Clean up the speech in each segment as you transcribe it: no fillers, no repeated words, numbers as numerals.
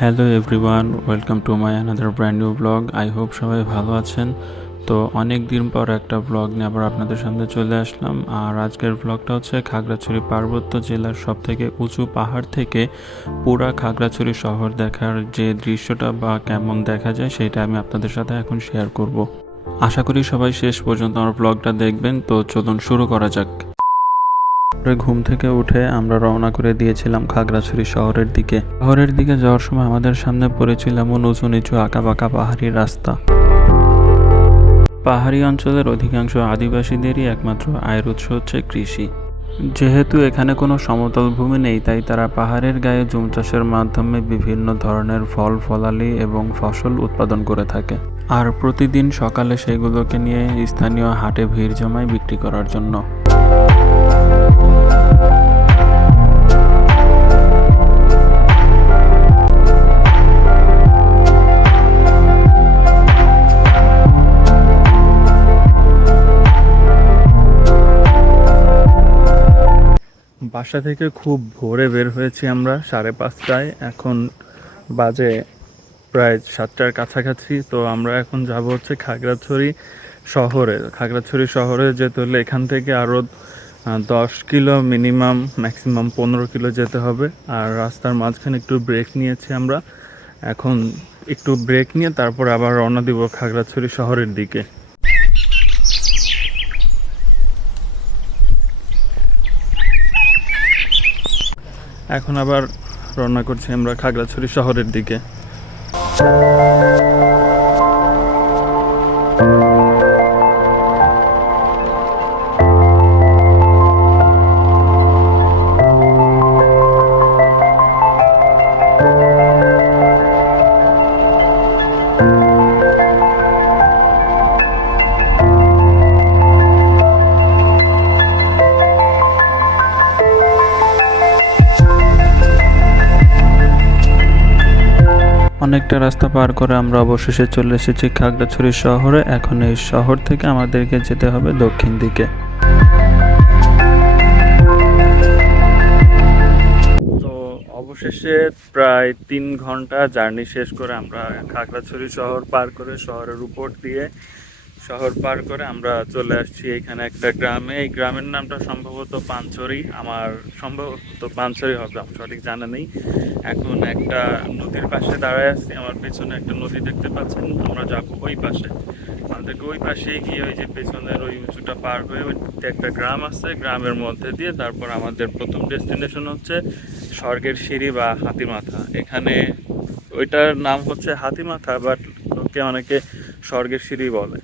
Hello everyone, welcome to my another brand new blog. I hope সবাই ভালো আছেন। তো অনেক দিন পর একটা ব্লগ নিয়ে আবার আপনাদের সামনে চলে আসলাম। আর আজকের ব্লগটা হচ্ছে খাগড়াছড়ি পার্বত্য জেলার সবথেকে উঁচু পাহাড় থেকে পুরা খাগড়াছড়ি শহর দেখার যে দৃশ্যটা বা কেমন দেখা যায় সেটা আমি আপনাদের সাথে এখন শেয়ার করব। আশা করি সবাই শেষ পর্যন্ত আমার ব্লগটা দেখবেন। তো চলুন শুরু করা যাক। ঘুম থেকে উঠে আমরা রওনা করে দিয়েছিলাম খাগড়াছড়ি শহরের দিকে। শহরের দিকে যাওয়ার সময় আমাদের সামনে পড়েছিল এমন উঁচু নিচু আঁকাবাঁকা পাহাড়ি রাস্তা। পাহাড়ি অঞ্চলের অধিকাংশ আদিবাসীদেরই একমাত্র আয়ের উৎস হচ্ছে কৃষি। যেহেতু এখানে কোনো সমতল ভূমি নেই, তাই তারা পাহাড়ের গায়ে জুম চাষের মাধ্যমে বিভিন্ন ধরনের ফল ফলালি এবং ফসল উৎপাদন করে থাকে। আর প্রতিদিন সকালে সেগুলোকে নিয়ে স্থানীয় হাটে ভিড় জমায় বিক্রি করার জন্য। বাসা থেকে খুব ভোরে বের হয়েছি আমরা 5:30টায়। এখন বাজে প্রায় 7টার কাছাকাছি। তো আমরা এখন যাব হচ্ছে খাগড়াছড়ি শহরে। খাগড়াছড়ি শহরে যেতে হলে এখান থেকে আরও 10 কিলো মিনিমাম, ম্যাক্সিমাম 15 কিলো যেতে হবে। আর রাস্তার মাঝখানে একটু ব্রেক নিয়েছি আমরা। এখন একটু ব্রেক নিয়ে তারপর আবার রওনা দিব খাগড়াছড়ি শহরের দিকে। এখন আবার রওনা করছি আমরা খাগড়াছড়ি শহরের দিকে। অনেকটা রাস্তা পার করে আমরা অবশেষে চলে এসেছি খাগড়াছড়ি শহরে। এখন এই শহর থেকে আমাদেরকে যেতে হবে দক্ষিণ দিকে। তো অবশেষে প্রায় 3 ঘন্টা জার্নি শেষ করে আমরা খাগড়াছড়ি শহর পার করে, শহরের উপর দিয়ে শহর পার করে আমরা চলে আসছি এখানে একটা গ্রামে। এই গ্রামের নামটা সম্ভবত পানছড়ি, আমার সম্ভবত পানছড়ি হবে, আমার সঠিক জানা নেই। এখন একটা নদীর পাশে দাঁড়ায় আছি, আমার পেছনে একটা নদী দেখতে পাচ্ছেন। আমরা যাবো ওই পাশে, আমাদেরকে ওই পাশে গিয়ে ওই যে পেছনের ওই উঁচুটা পার হয়ে ওইতে একটা গ্রাম আছে, গ্রামের মধ্যে দিয়ে তারপর আমাদের প্রথম ডেস্টিনেশন হচ্ছে স্বর্গের সিঁড়ি বা হাতিমাথা। এখানে ওইটার নাম হচ্ছে হাতিমাথা, বাট লোকে অনেকে স্বর্গের সিঁড়ি বলে।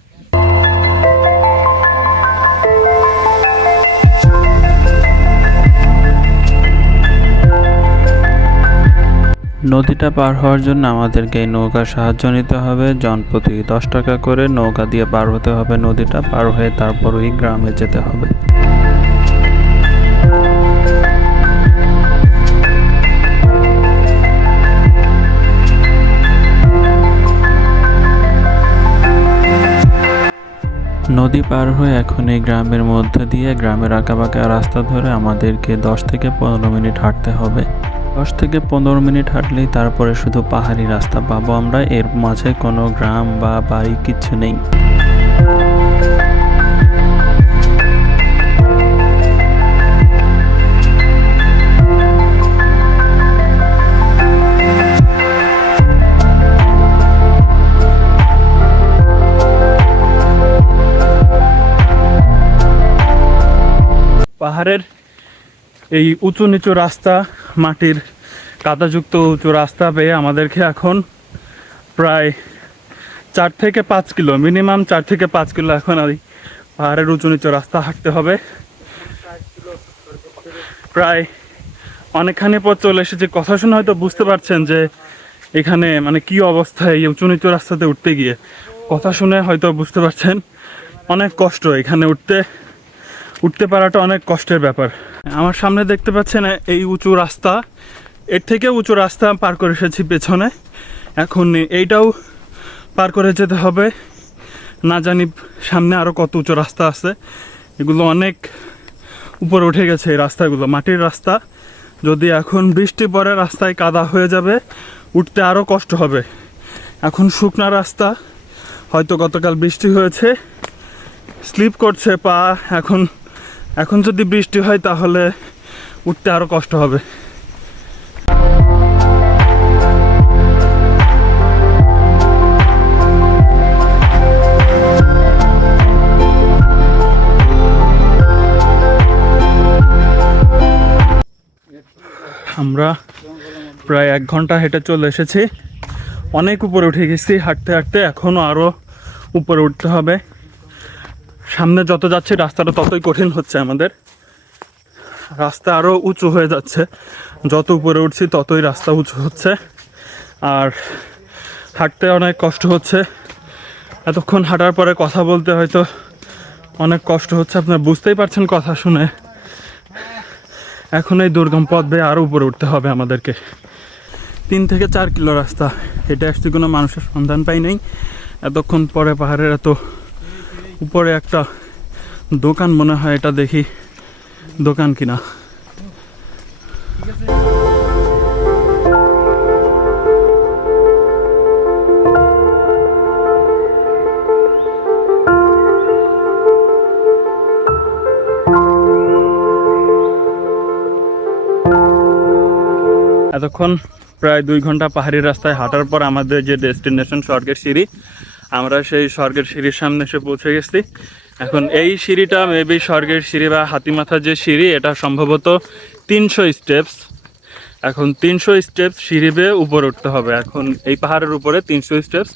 নদীটা পার হওয়ার জন্য আমাদেরকে এই নৌকার সাহায্য নিতে হবে। জনপ্রতি 10 টাকা করে নৌকা দিয়ে পার হতে হবে নদীটা। পার হয়ে তারপর ওই গ্রামে যেতে হবে। নদী পার হয়ে এখন এই গ্রামের মধ্যে দিয়ে গ্রামের আঁকাবাঁকা রাস্তা ধরে আমাদেরকে 10 থেকে 15 মিনিট হাঁটতে হবে। 10 থেকে 15 মিনিট হাঁটলেই তারপরে শুধু পাহাড়ি রাস্তা পাবো আমরা। এর মাঝে কোনো গ্রাম বা বাড়ি কিচ্ছু নেই। পাহাড়ের এই উঁচু নিচু রাস্তা, মাটির কাদাযুক্ত উঁচু রাস্তা পেয়ে আমাদেরকে এখন প্রায় 4 থেকে 5 কিলো, মিনিমাম 4 থেকে 5 কিলো এখন এই পাহাড়ের উঁচু নিচু রাস্তা হাঁটতে হবে। প্রায় অনেকখানি পর চলে এসেছি। কথা শুনে হয়তো বুঝতে পারছেন যে এখানে মানে কি অবস্থা এই উঁচু নিচু রাস্তাতে উঠতে গিয়ে। কথা শুনে হয়তো বুঝতে পারছেন অনেক কষ্ট এখানে উঠতে পারাটা অনেক কষ্টের ব্যাপার। আমার সামনে দেখতে পাচ্ছেন এই উঁচু রাস্তা, এর থেকে উঁচু রাস্তা পার করে এসেছি পেছনে। এখন এইটাও পার করে যেতে হবে। না জানি সামনে আরও কত উঁচু রাস্তা আছে। এগুলো অনেক উপরে উঠে গেছে এই রাস্তাগুলো, মাটির রাস্তা। যদি এখন বৃষ্টি পড়ে রাস্তায় কাদা হয়ে যাবে, উঠতে আরও কষ্ট হবে। এখন শুকনা রাস্তা, হয়তো গতকাল বৃষ্টি হয়েছে, স্লিপ করছে পা। এখন এখন যদি বৃষ্টি হয় তাহলে উঠতে আরও কষ্ট হবে। আমরা প্রায় 1 ঘন্টা হেঁটে চলে এসেছি, অনেক উপরে উঠে গেছি হাঁটতে হাঁটতে। এখনও আরও উপরে উঠতে হবে। সামনে যত যাচ্ছি রাস্তাটা ততই কঠিন হচ্ছে আমাদের। রাস্তা আরও উঁচু হয়ে যাচ্ছে, যত উপরে উঠছি ততই রাস্তা উঁচু হচ্ছে, আর হাঁটতে অনেক কষ্ট হচ্ছে। এতক্ষণ হাঁটার পরে কথা বলতে হয়তো অনেক কষ্ট হচ্ছে, আপনারা বুঝতেই পারছেন কথা শুনে। এখন এই দুর্গম পথ বেয়ে আরও উপরে উঠতে হবে আমাদেরকে। 3 থেকে 4 কিলো রাস্তা হেঁটে আসছি, কোনো মানুষের সন্ধান পাই নাই। এতক্ষণ পরে পাহাড়ের এত উপরে একটা দোকান, মনে হয় এটা দেখি দোকান কিনা। এতক্ষণ প্রায় 2 ঘন্টা পাহাড়ি রাস্তায় হাঁটার পর আমাদের যে ডেস্টিনেশন স্বর্গের সিঁড়ি, আমরা সেই স্বর্গের সিঁড়ির সামনে এসে পৌঁছে গেছি। এখন এই সিঁড়িটা মেবি স্বর্গের সিঁড়ি বা হাতিমাথার যে সিঁড়ি, এটা সম্ভবত 300 স্টেপস। এখন 300 স্টেপস সিঁড়ি বেয়ে উপরে উঠতে হবে। এখন এই পাহাড়ের উপরে 300 স্টেপস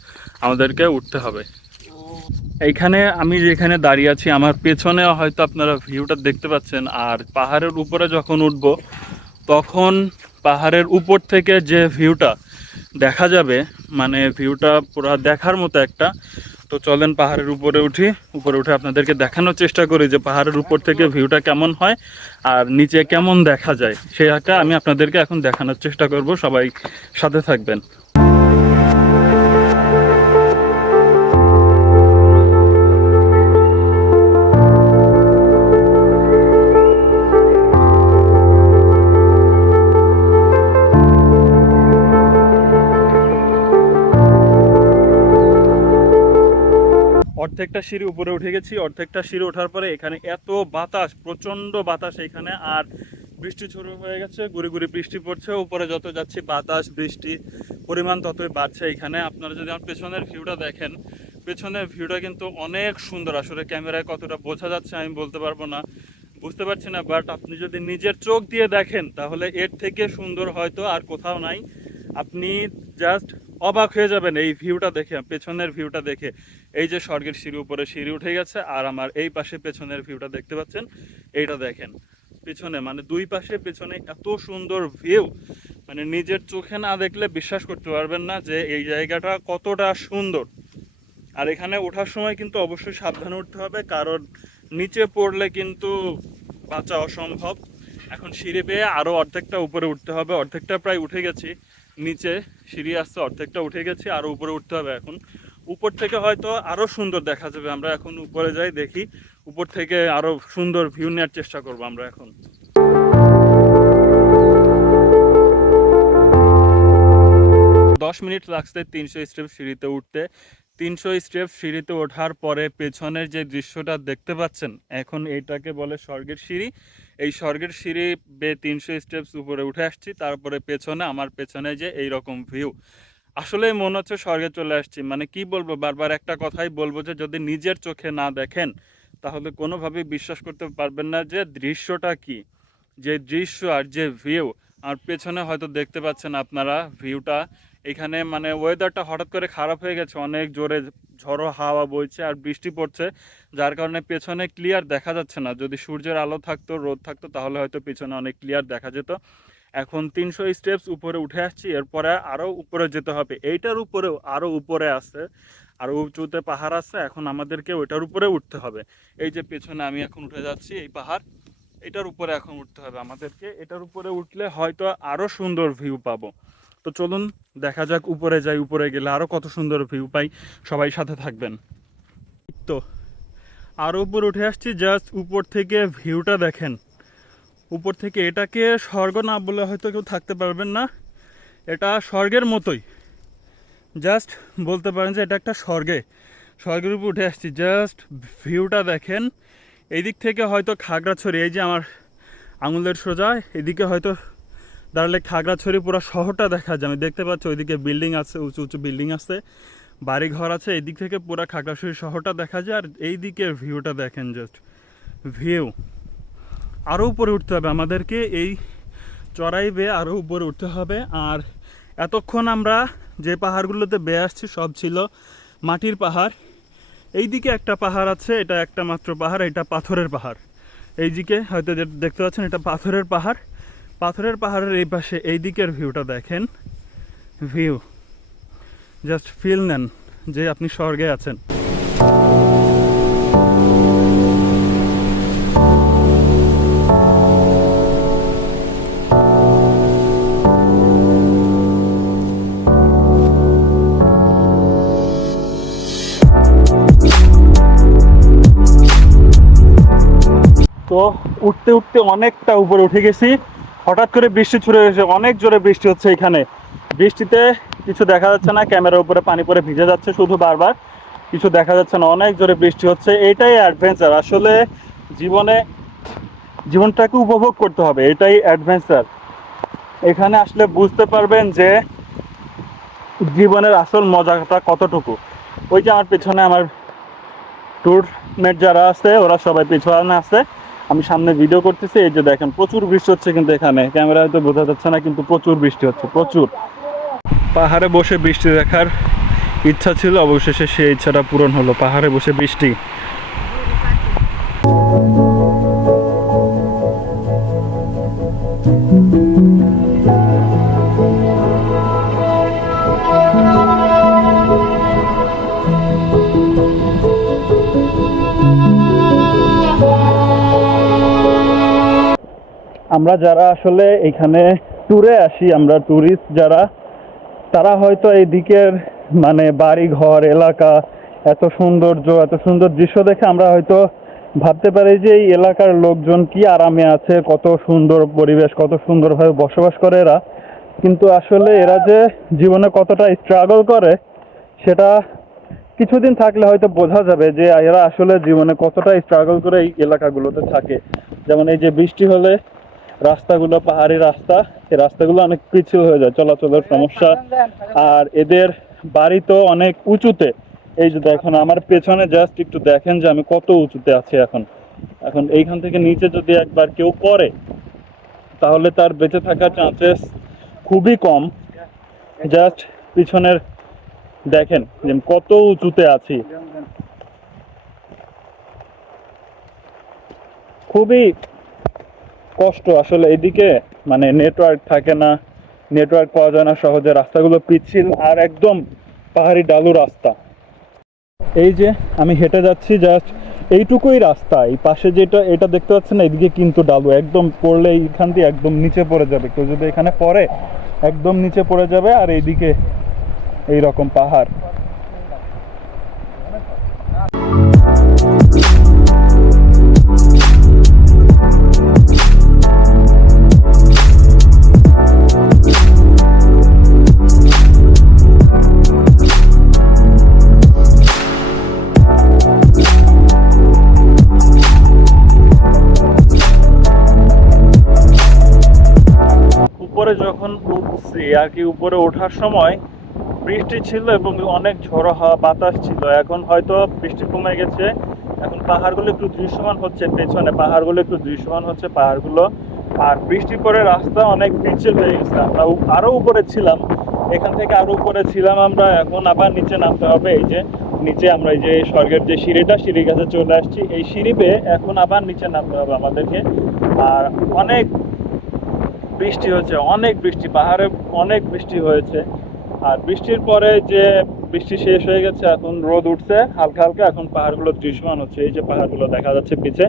আমাদেরকে উঠতে হবে। এইখানে আমি যেখানে দাঁড়িয়ে আছি, আমার পেছনে হয়তো আপনারা ভিউটা দেখতে পাচ্ছেন। আর পাহাড়ের উপরে যখন উঠব তখন পাহাড়ের উপর থেকে যে ভিউটা দেখা যাবে, মানে ভিউটা পুরো দেখার মতো একটা। তো চলেন পাহাড়ের উপরে উঠি, উপরে উঠে আপনাদেরকে দেখানোর চেষ্টা করি যে পাহাড়ের উপর থেকে ভিউটা কেমন হয় আর নিচে কেমন দেখা যায়, সেটা আমি আপনাদেরকে এখন দেখানোর চেষ্টা করব। সবাই সাথে থাকবেন। অর্ধেকটা সিঁড়ি উপরে উঠে গেছি। অর্ধেকটা সিঁড়ি ওঠার পরে এখানে এত বাতাস, প্রচণ্ড বাতাস এখানে, আর বৃষ্টি শুরু হয়ে গেছে, গুড়ি গুড়ি বৃষ্টি পড়ছে। উপরে যত যাচ্ছি বাতাস বৃষ্টি পরিমাণ ততই বাড়ছে এখানে। আপনারা যদি আমার পেছনের ভিউটা দেখেন, পেছনের ভিউটা কিন্তু অনেক সুন্দর। আসলে ক্যামেরায় কতটা বোঝা যাচ্ছে আমি বলতে পারবো না, বুঝতে পারছি না, বাট আপনি যদি নিজের চোখ দিয়ে দেখেন তাহলে এর থেকে সুন্দর হয়তো আর কোথাও নাই। আপনি জাস্ট অবাক হয়ে যাবেন এই ভিউটা দেখে, পেছনের ভিউটা দেখে। এই যে স্বর্গের সিঁড়ি, উপরে সিঁড়ি উঠে গেছে, আর আমার এই পাশে পেছনের ভিউটা দেখতে পাচ্ছেন, এইটা দেখেন পেছনে, মানে দুই পাশে পেছনে এত সুন্দর ভিউ, মানে নিজের চোখে না দেখলে বিশ্বাস করতে পারবেন না যে এই জায়গাটা কতটা সুন্দর। আর এখানে ওঠার সময় কিন্তু অবশ্যই সাবধানে উঠতে হবে, কারণ নিচে পড়লে কিন্তু বাঁচা অসম্ভব। এখন সিঁড়ি পেয়ে আরও অর্ধেকটা উপরে উঠতে হবে, অর্ধেকটা প্রায় উঠে গেছি। নিচে সিঁড়ি আসছে, অর্ধেকটা উঠে গেছি, আরও উপরে উঠতে হবে। এখন উপর থেকে হয়তো আরও সুন্দর দেখা যাবে। আমরা এখন উপরে যাই, দেখি উপর থেকে আরও সুন্দর ভিউ নেওয়ার চেষ্টা করবো আমরা এখন। 10 মিনিট লাগছে 300 স্টেপ সিঁড়িতে উঠতে। 300 স্টেপ সিঁড়িতে ওঠার পরে পেছনের যে দৃশ্যটা দেখতে পাচ্ছেন, এখন এইটাকে বলে স্বর্গের সিঁড়ি। এই স্বর্গের সিঁড়ি বেয়ে 300 স্টেপস উপরে উঠে আসছি, তারপরে পেছনে, আমার পেছনে যে এই রকম ভিউ, আসলে মনে হচ্ছে স্বর্গে চলে আসছি। মানে কি বলবো, বারবার একটা কথাই বলবো যে যদি নিজের চোখে না দেখেন তাহলে কোনোভাবেই বিশ্বাস করতে পারবেন না যে দৃশ্যটা কি, যে দৃশ্য আর যে ভিউ। আর পেছনে হয়তো দেখতে পাচ্ছেন আপনারা ভিউটা। এখানে মানে ওয়েদারটা হঠাৎ করে খারাপ হয়ে গেছে, অনেক জোরে ঝড়ো হাওয়া বইছে আর বৃষ্টি পড়ছে, যার কারণে পেছনে ক্লিয়ার দেখা যাচ্ছে না। যদি সূর্যের আলো থাকতো, রোদ থাকতো, তাহলে হয়তো পেছনে অনেক ক্লিয়ার দেখা যেত। এখন 300 স্টেপস উপরে উঠে আসছি, এরপরে আরও উপরে যেতে হবে। এইটার উপরেও আরও উপরে আছে, আর উঁচুতে পাহাড় আছে। এখন আমাদেরকে ওইটার উপরে উঠতে হবে। এই যে পেছনে আমি এখন উঠে যাচ্ছি এই পাহাড়, এটার উপরে এখন উঠতে হবে আমাদেরকে। এটার উপরে উঠলে হয়তো আরও সুন্দর ভিউ পাবো। তো চলুন দেখা যাক, উপরে যাই। উপরে গেলে আরও কত সুন্দর ভিউ পাই, সবাই সাথে থাকবেন। তো আরও উপরে উঠে আসছি, জাস্ট উপর থেকে ভিউটা দেখেন। উপর থেকে এটাকে স্বর্গ না বলে হয়তো কেউ থাকতে পারবেন না। এটা স্বর্গের মতোই, জাস্ট বলতে পারেন যে এটা একটা স্বর্গের উপর উঠে আসছি। জাস্ট ভিউটা দেখেন। এই দিক থেকে হয়তো খাগড়াছড়ি, এই যে আমার আঙুলের সোজা এদিকে হয়তো দাঁড়ালে খাগড়াছড়ি পুরো শহরটা দেখা যায়। আমি দেখতে পাচ্ছি ওইদিকে বিল্ডিং আছে, উঁচু উঁচু বিল্ডিং আছে, বাড়ি ঘর আছে। এই দিক থেকে পুরো খাগড়াছড়ি শহরটা দেখা যায়। আর এই দিকের ভিউটা দেখেন, জাস্ট ভিউ। আরও উপরে উঠতে হবে আমাদেরকে, এই চড়াই বেয়ে আরও উপরে উঠতে হবে। আর এতক্ষণ আমরা যে পাহাড়গুলোতে বেয়ে আসছি সব ছিল মাটির পাহাড়। এই দিকে একটা পাহাড় আছে, এটা একটা মাত্র পাহাড়, এটা পাথরের পাহাড়। এই দিকে হয়তো দেখতে পাচ্ছেন এটা পাথরের পাহাড়। পাথরের পাহাড়ের এই পাশে এই দিকের ভিউটা দেখেন, ভিউ জাস্ট ফিল নেন যে আপনি স্বর্গে আছেন। তো উঠতে উঠতে অনেকটা উপরে উঠে গেছি, হঠাৎ করে বৃষ্টি ছুড়ে গেছে, অনেক জোরে বৃষ্টি হচ্ছে এখানে। বৃষ্টিতে কিছু দেখা যাচ্ছে না, ক্যামেরার উপরে পানি পরে ভিজে যাচ্ছে শুধু বারবার, কিছু দেখা যাচ্ছে না, অনেক জোরে বৃষ্টি হচ্ছে। এইটাই অ্যাডভেঞ্চার আসলে, জীবনটাকে উপভোগ করতে হবে, এটাই অ্যাডভেঞ্চার। এখানে আসলে বুঝতে পারবেন যে জীবনের আসল মজাটা কতটুকু। ওই যে আমার পেছনে আমার ট্যুরমেট যারা আছে ওরা সবাই পেছনে আছে, আমি সামনে ভিডিও করতেছি। এই যে দেখেন প্রচুর বৃষ্টি হচ্ছে, কিন্তু এখানে ক্যামেরা হয়তো বোঝা যাচ্ছে না, কিন্তু প্রচুর বৃষ্টি হচ্ছে, প্রচুর। পাহাড়ে বসে বৃষ্টি দেখার ইচ্ছা ছিল, অবশেষে সেই ইচ্ছাটা পূরণ হলো, পাহাড়ে বসে বৃষ্টি। আমরা যারা আসলে এখানে ট্যুরে আসি, আমরা ট্যুরিস্ট যারা, তারা হয়তো এই দিকের মানে বাড়ি ঘর এলাকা, এত সুন্দর দৃশ্য দেখে আমরা হয়তো ভাবতে পারি যে এই এলাকার লোকজন কি আরামে আছে, কত সুন্দর পরিবেশ, কত সুন্দরভাবে বসবাস করে এরা। কিন্তু আসলে এরা যে জীবনে কতটা স্ট্রাগল করে সেটা কিছুদিন থাকলে হয়তো বোঝা যাবে, যে এরা আসলে জীবনে কতটা স্ট্রাগল করে এই এলাকাগুলোতে থাকে। যেমন এই যে বৃষ্টি হলে রাস্তাগুলো, পাহাড়ি রাস্তা, এই রাস্তাগুলো অনেক পিচ্ছিল হয়ে যায়, চলাচলের সমস্যা। আর এদের বাড়ি তো অনেক উঁচুতে। এই যে দেখেন আমার পেছনে, জাস্ট একটু দেখেন যে আমি কত উঁচুতে আছি এখন। এইখান থেকে নিচে যদি একবার কেউ পড়ে তাহলে তার বেঁচে থাকার চান্সেস খুবই কম। জাস্ট পিছনের দেখেন যে কত উঁচুতে আছি, খুবই কষ্ট আসলে। এদিকে মানে নেটওয়ার্ক থাকে না, নেটওয়ার্ক পাওয়া যায় না সহজে, রাস্তাগুলো পিচ্ছিল আর একদম পাহাড়ি ঢালু রাস্তা। এই যে আমি হেঁটে যাচ্ছি, জাস্ট এইটুকুই রাস্তা, এই পাশে যেটা এটা দেখতে পাচ্ছেন এদিকে কিন্তু ঢালু, একদম পড়লে এইখান দিয়ে একদম নিচে পড়ে যাবে, কেউ যদি এখানে পড়ে একদম নিচে পড়ে যাবে। আর এইদিকে এইরকম পাহাড়। উপরে যখন উঠছি আর কি, উপরে ওঠার সময় বৃষ্টি ছিল এবং অনেক ঝড়ো হাওয়া বাতাস ছিল। এখন হয়তো বৃষ্টি কমে গেছে, এখন পাহাড়গুলো একটু দৃশ্যমান হচ্ছে, পেছনে পাহাড়গুলো একটু দৃশ্যমান হচ্ছে পাহাড়গুলো। আর বৃষ্টির পরে রাস্তা অনেক পিচ্ছিল হয়ে গেছে, আমরা আরো উপরে ছিলাম, এখান থেকে আরো উপরে ছিলাম আমরা, এখন আবার নিচে নামতে হবে। এই যে নিচে আমরা এই যে স্বর্গের যে সিঁড়ির কাছে চলে আসছি, এই সিঁড়ি বেয়ে এখন আবার নিচে নামতে হবে আমাদেরকে। আর অনেক বৃষ্টি হচ্ছে, অনেক বৃষ্টি, পাহাড়ে অনেক বৃষ্টি হয়েছে। আর বৃষ্টির পরে যে বৃষ্টি শেষ হয়ে গেছে, এখন রোদ উঠছে হালকা হালকা, এখন পাহাড়গুলো দৃশ্যমান হচ্ছে। এই যে পাহাড়গুলো দেখা যাচ্ছে পিছে,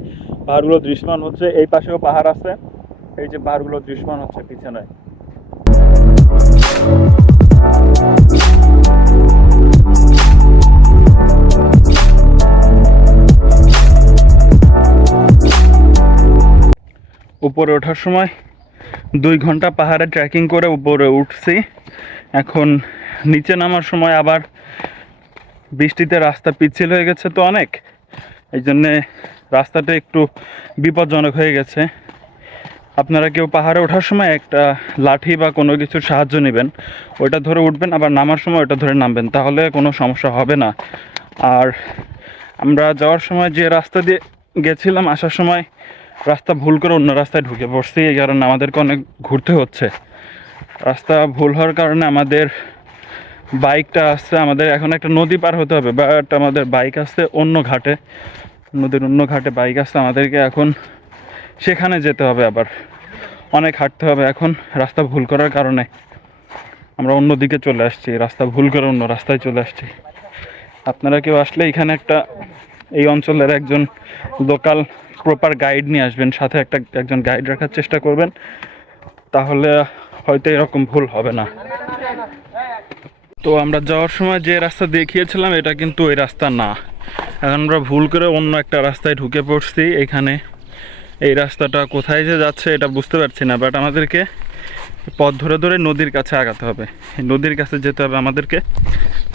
পাহাড়গুলো দৃশ্যমান হচ্ছে। এই পাশেও পাহাড় আছে, এই যে পাহাড়গুলো দৃশ্যমান হচ্ছে পিছনে। উপরে ওঠার সময় 2 ঘন্টা পাহাড়ে ট্রেকিং করে উপরে উঠছি। এখন নিচে নামার সময় আবার বৃষ্টিতে রাস্তা পিচ্ছিল হয়ে গেছে তো অনেক, এই জন্যে রাস্তাটা একটু বিপজ্জনক হয়ে গেছে। আপনারা কেউ পাহাড়ে ওঠার সময় একটা লাঠি বা কোনো কিছুর সাহায্য নেবেন, ওইটা ধরে উঠবেন, আবার নামার সময় ওইটা ধরে নামবেন, তাহলে কোনো সমস্যা হবে না। আর আমরা যাওয়ার সময় যে রাস্তা দিয়ে গেছিলাম, আসার সময় রাস্তা ভুল করে অন্য রাস্তায় ঢুকে পড়ছি, এই কারণে আমাদেরকে অনেক ঘুরতে হচ্ছে। রাস্তা ভুল হওয়ার কারণে আমাদের বাইকটা আসছে, আমাদের এখন একটা নদী পার হতে হবে, বাট আমাদের বাইক আসছে অন্য ঘাটে, নদীর অন্য ঘাটে বাইক আসছে, আমাদেরকে এখন সেখানে যেতে হবে, আবার অনেক হাঁটতে হবে। এখন রাস্তা ভুল করার কারণে আমরা অন্য দিকে চলে আসছি, রাস্তা ভুল করে অন্য রাস্তায় চলে আসছি। আপনারা কেউ আসলে এখানে একটা এই অঞ্চলের একজন লোকাল প্রপার গাইড নিয়ে আসবেন, সাথে একজন গাইড রাখার চেষ্টা করবেন, তাহলে হয়তো এরকম ভুল হবে না। তো আমরা যাওয়ার সময় যে রাস্তা দেখিয়েছিলাম এটা কিন্তু ওই রাস্তা না, এখন আমরা ভুল করে অন্য একটা রাস্তায় ঢুকে পড়ছি। এখানে এই রাস্তাটা কোথায় যে যাচ্ছে এটা বুঝতে পারছি না, বাট আমাদেরকে পথ ধরে ধরে নদীর কাছে আগাতে হবে, নদীর কাছে যেতে হবে আমাদেরকে,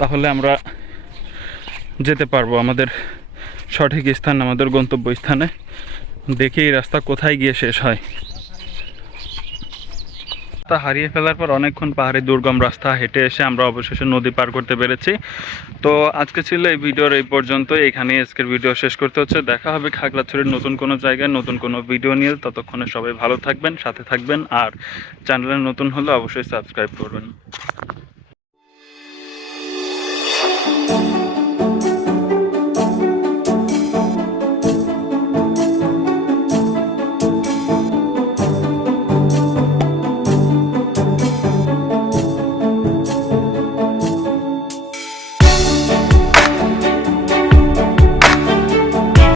তাহলে আমরা যেতে পারবো আমাদের সঠিক স্থান, আমাদের গন্তব্য স্থানে। দেখি এই রাস্তা কোথায় গিয়ে শেষ হয়। তা হারিয়ে ফেলার পর অনেকক্ষণ পাহাড়ি দুর্গম রাস্তা হেঁটে এসে আমরা অবশেষে নদী পার করতে পেরেছি। তো আজকে ছিল এই ভিডিওর এই পর্যন্ত, এখানেই আজকের ভিডিও শেষ করতে হচ্ছে। দেখা হবে খাগড়াছড়ির নতুন কোনো জায়গায় নতুন কোনো ভিডিও নিয়ে। ততক্ষণে সবাই ভালো থাকবেন, সাথে থাকবেন, আর চ্যানেলে নতুন হলে অবশ্যই সাবস্ক্রাইব করবেন।